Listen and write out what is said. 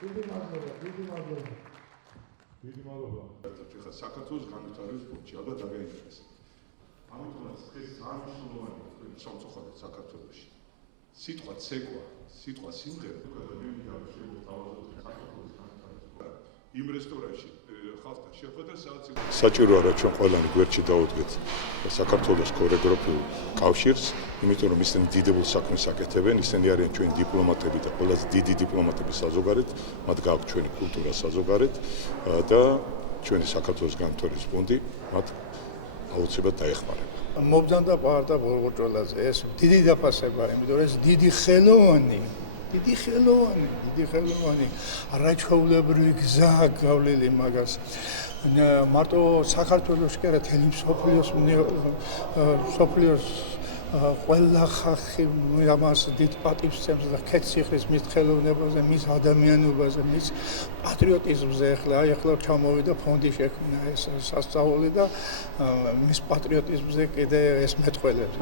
დიდი მადლობა. ეხლა საქართველოს განვითარების ფონდში ალბათ დაგაინტერესებთ. ამიტომაც ეს არამშრომლოვანი სამწუხაროდ საქართველოში. სიტყვა ცეკვა, სიტყვა სიმღერა იმ რესტორანში ხალხთან შეხვედრა სადაც საჭიროა რა ჩვენ ყველანი გვერდში დავუდგეთ საქართველოს ქორეოგრაფიულ კავშირს, იმიტომ რომ ისინი დიდებულ საქმეს აკეთებენ, ისინი არიან ჩვენი დიპლომატები და ყველაზე დიდი დიპლომატების საზოგადოებით, მათ გააქვთ ჩვენი კულტურა საზოგადოებით და ჩვენი საქართველოს განვითარების ფონდი მათ აუცილებლად დაეხმარება. მობძანდა პარდა ბორბოჭოლაძე ეს დიდი დაფასება, იმიტომ რომ ეს დიდი ხელოვანი არაჩვეულებრივი გზა გავლილი მაგას მარტო საქართველოს კი არა თელი მსოფლიოს ყველა ხალხი ამას დიდ პატივს სცემს და ქეციხლის მის ხელოვნებაზე, მის ადამიანობაზე, მის პატრიოტიზმზე ახლა ჩამოვიდა ფონდი შექმნა ეს სასწაული და მის პატრიოტიზმზე კიდე ეს მეტყველებს.